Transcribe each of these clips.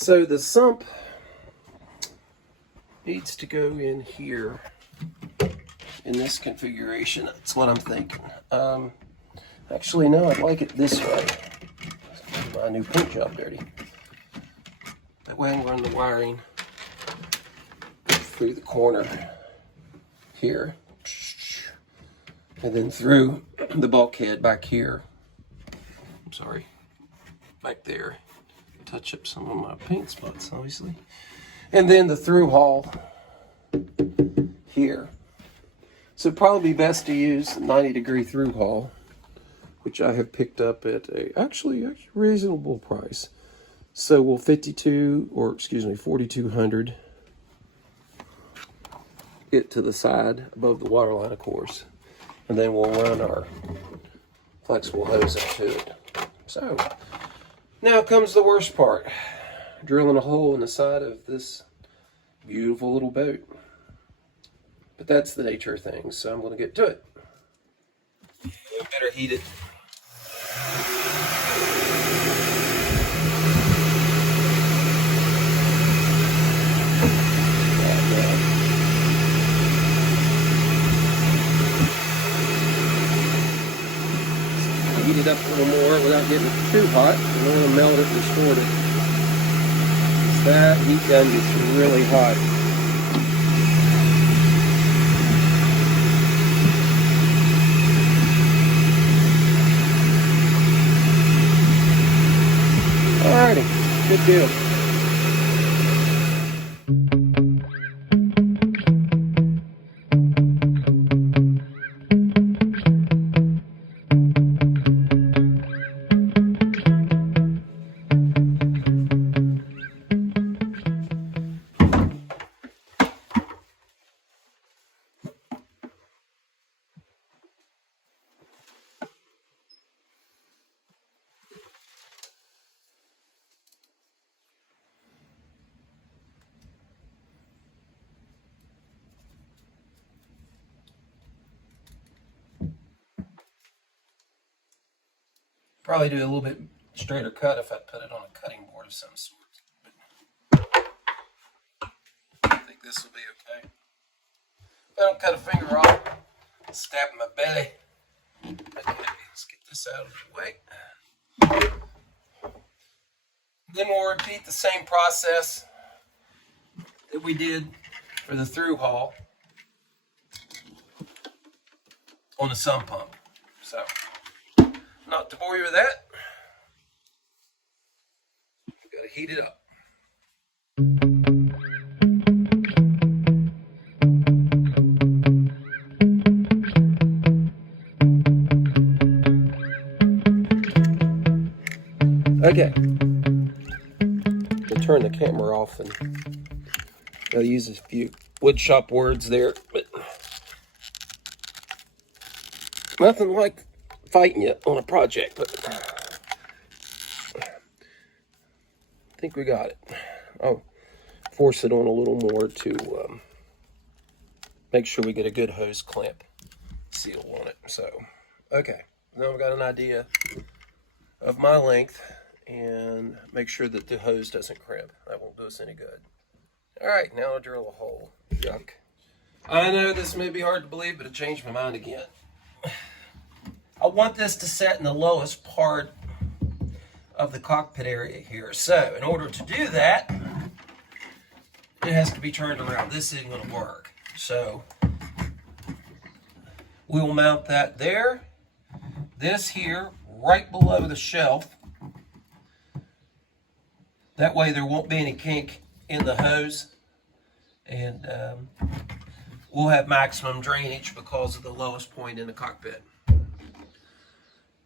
So the sump needs to go in here in this configuration. That's what I'm thinking. Actually, no, I'd like it this way. My new paint job dirty. That way I can run the wiring through the corner here, and then through the bulkhead back here. I'm sorry, back there. Touch up some of my paint spots, obviously. And then the through hull here. So it'd probably be best to use a 90-degree through hull, which I have picked up at a actually reasonable price. So we'll 4,200 it to the side above the water line, of course, and then we'll run our flexible hose into it. So now comes the worst part: drilling a hole in the side of this beautiful little boat. But that's the nature of things, so I'm going to get to it. We better heat it. Heat it up a little more without getting it too hot. I don't want to melt it and distort it. That heat gun gets really hot. Alrighty, good deal. Probably do a little bit straighter cut if I put it on a cutting board of some sort. I think this will be okay. If I don't cut a finger off, I'll stab my belly. Okay, let's get this out of the way. Then we'll repeat the same process that we did for the through hull on the sump pump. So, not to bore you with that, gotta heat it up. Okay, we'll turn the camera off and I'll use a few woodshop words there, but nothing like fighting you on a project, but I think we got it. I'll force it on a little more to make sure we get a good hose clamp seal on it. So, okay, now I've got an idea of my length, and make sure that the hose doesn't crimp. That won't do us any good. All right, now I'll drill a hole. Yuck. I know this may be hard to believe, but I changed my mind again. I want this to set in the lowest part of the cockpit area here. So in order to do that, it has to be turned around. This isn't going to work. So we will mount that there. This here, right below the shelf. That way there won't be any kink in the hose. And we'll have maximum drainage because of the lowest point in the cockpit.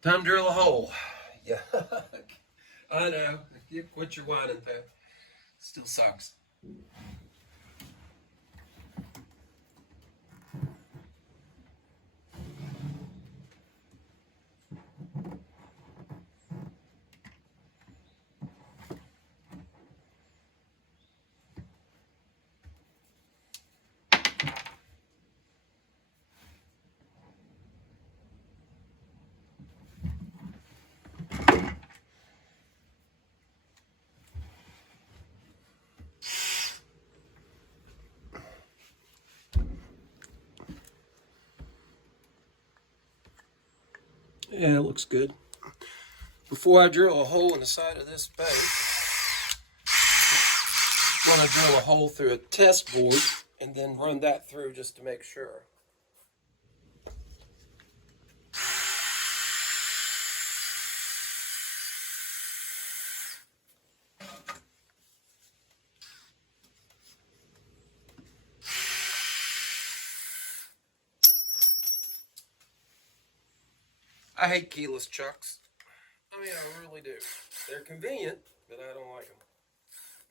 Time to drill a hole. Yeah, I know. Quit your whining, though. Still sucks. Yeah, it looks good. Before I drill a hole in the side of this boat, I'm going to drill a hole through a test void and then run that through just to make sure. I hate keyless chucks. I mean, I really do. They're convenient, but I don't like them.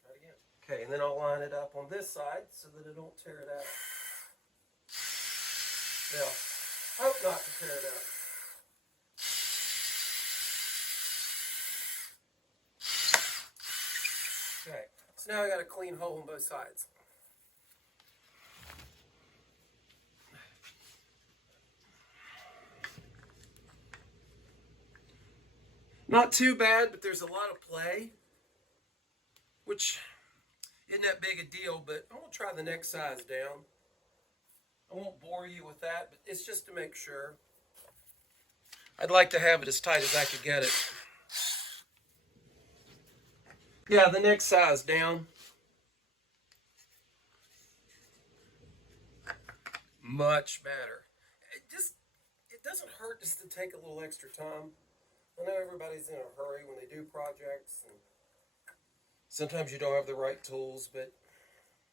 Try it again. Okay, and then I'll line it up on this side so that it don't tear it out. Now, hope not to tear it out. Okay, so now I got a clean hole on both sides. Not too bad, but there's a lot of play, which isn't that big a deal, but I'm going to try the next size down. I won't bore you with that, but it's just to make sure. I'd like to have it as tight as I could get it. Yeah, the next size down. Much better. It doesn't hurt just to take a little extra time. I know everybody's in a hurry when they do projects, and sometimes you don't have the right tools, but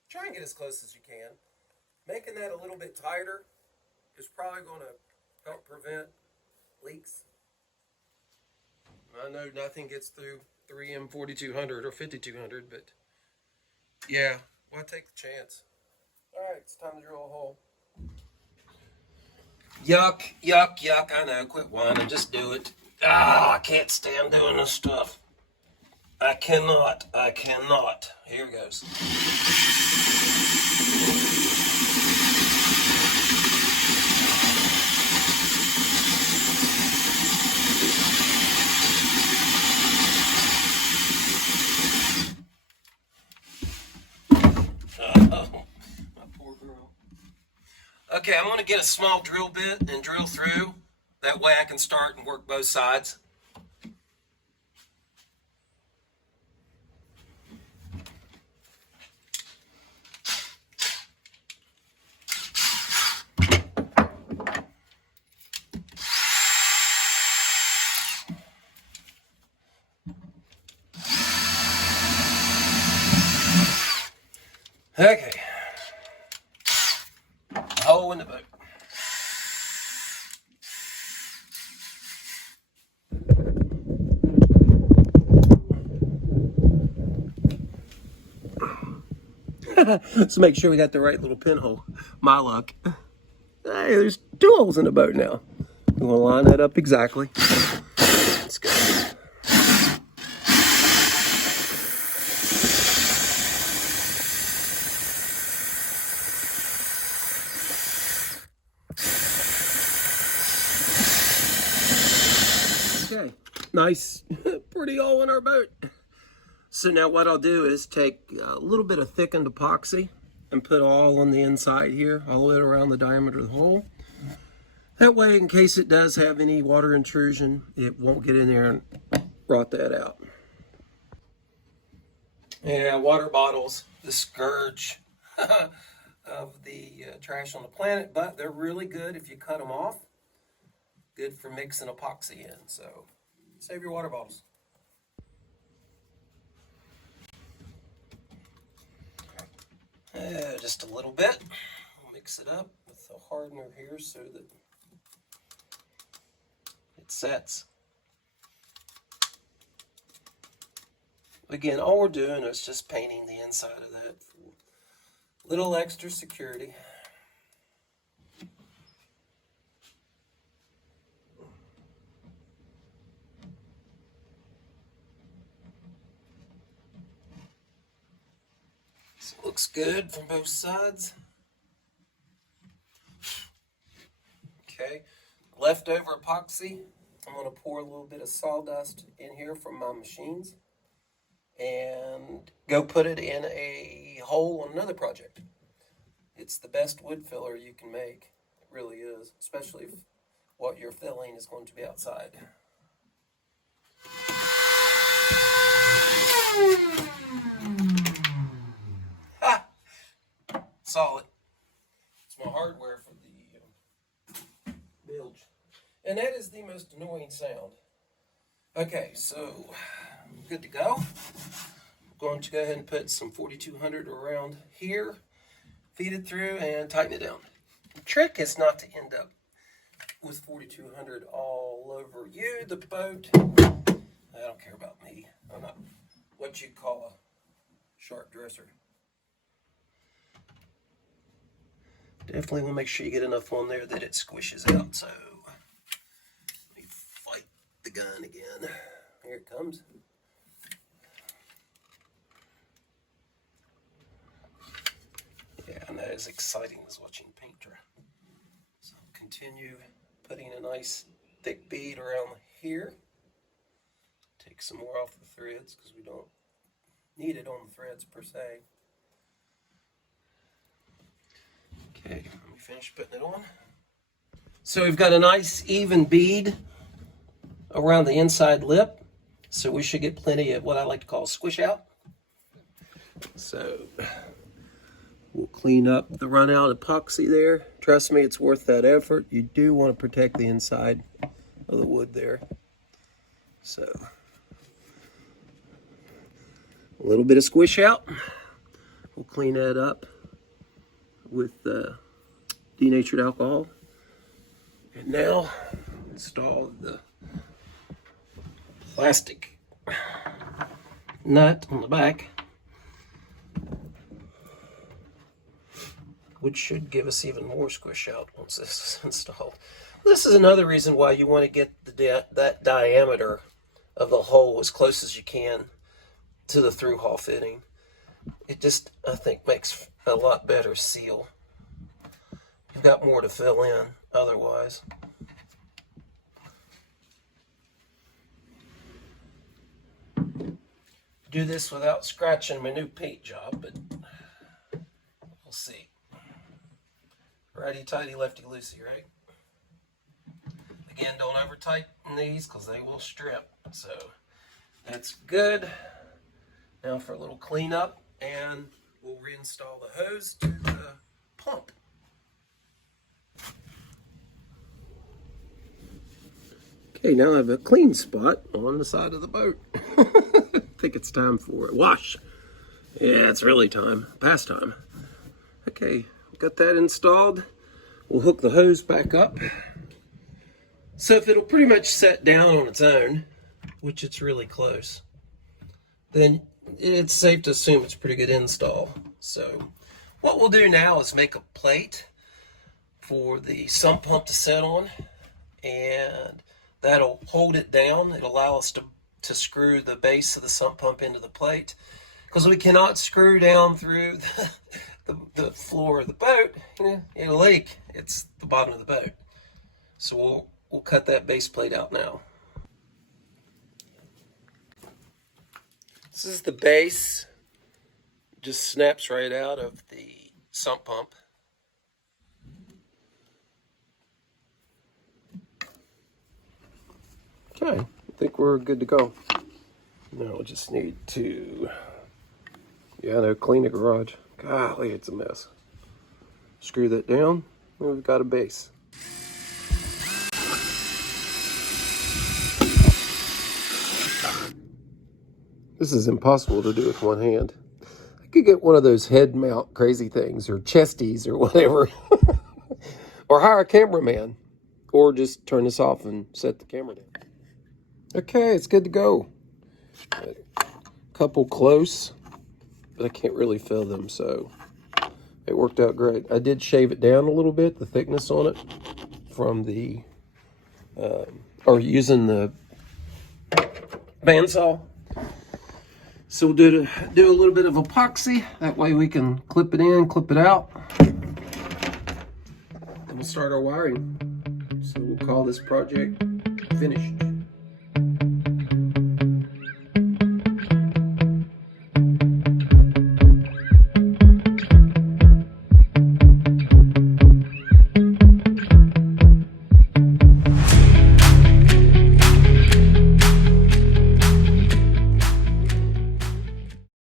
try and get as close as you can. Making that a little bit tighter is probably going to help prevent leaks. I know nothing gets through 3M 4200 or 5200, but yeah, why take the chance? All right, it's time to drill a hole. Yuck, yuck, yuck. I know, quit whining, just do it. I can't stand doing this stuff. I cannot. Here goes. Oh, my poor girl. Okay, I'm going to get a small drill bit and drill through. That way I can start and work both sides. Okay. Hole in the boat. Let's make sure we got the right little pinhole. My luck. Hey, there's 2 holes in the boat now. We're going to line that up exactly. Let's go. Okay, nice, pretty hole in our boat. So now what I'll do is take a little bit of thickened epoxy and put all on the inside here, all the way around the diameter of the hole. That way, in case it does have any water intrusion, it won't get in there and rot that out. Yeah, water bottles, the scourge of the trash on the planet, but they're really good if you cut them off. Good for mixing epoxy in, so save your water bottles. Just a little bit. Mix it up with the hardener here so that it sets. Again, all we're doing is just painting the inside of that for a little extra security. So it looks good from both sides. Okay, leftover epoxy, I'm going to pour a little bit of sawdust in here from my machines and go put it in a hole on another project. It's the best wood filler you can make. It really is, especially if what your filling is going to be outside. Ha! Solid. It's my hardware for the bilge. And that is the most annoying sound. Okay, so good to go. I'm going to go ahead and put some 4200 around here, feed it through, and tighten it down. The trick is not to end up with 4200 all over you, the boat. I don't care about me. I'm not what you'd call a sharp dresser. Definitely want to make sure you get enough on there that it squishes out. So let me fight the gun again. Here it comes. Yeah, and that is exciting as watching paint dry. So I'll continue putting a nice thick bead around here. Take some more off the threads because we don't need it on the threads per se. Okay, let me finish putting it on. So we've got a nice even bead around the inside lip. So we should get plenty of what I like to call squish out. So we'll clean up the run out epoxy there. Trust me, it's worth that effort. You do want to protect the inside of the wood there. So a little bit of squish out. We'll clean that up with denatured alcohol. And now install the plastic nut on the back, which should give us even more squish out once this is installed. This is another reason why you want to get that diameter of the hole as close as you can to the through hull fitting. It just, I think, makes a lot better seal. You've got more to fill in otherwise. Do this without scratching my new paint job, but we'll see. Righty tighty, lefty loosey, right? Again, don't over tighten these because they will strip. So that's good. Now for a little cleanup, and we'll reinstall the hose to the pump. Okay, now I have a clean spot on the side of the boat. I think it's time for a wash. Yeah, it's really time. Past time. Okay, got that installed. We'll hook the hose back up. So if it'll pretty much set down on its own, which it's really close, then it's safe to assume it's a pretty good install. So what we'll do now is make a plate for the sump pump to set on, and that'll hold it down. It'll allow us to screw the base of the sump pump into the plate, because we cannot screw down through the floor of the boat. It'll leak. It's the bottom of the boat. So we'll cut that base plate out now. This is the base. Just snaps right out of the sump pump. Okay, I think we're good to go. Now we just need to, clean the garage. Golly, it's a mess. Screw that down, and we've got a base. This is impossible to do with one hand. I could get one of those head mount crazy things, or chesties, or whatever. Or hire a cameraman. Or just turn this off and set the camera down. Okay, it's good to go. A couple close, but I can't really fill them, so it worked out great. I did shave it down a little bit, the thickness on it, from the, or using the bandsaw. So we'll do a little bit of epoxy. That way we can clip it in, clip it out. And we'll start our wiring. So we'll call this project finished.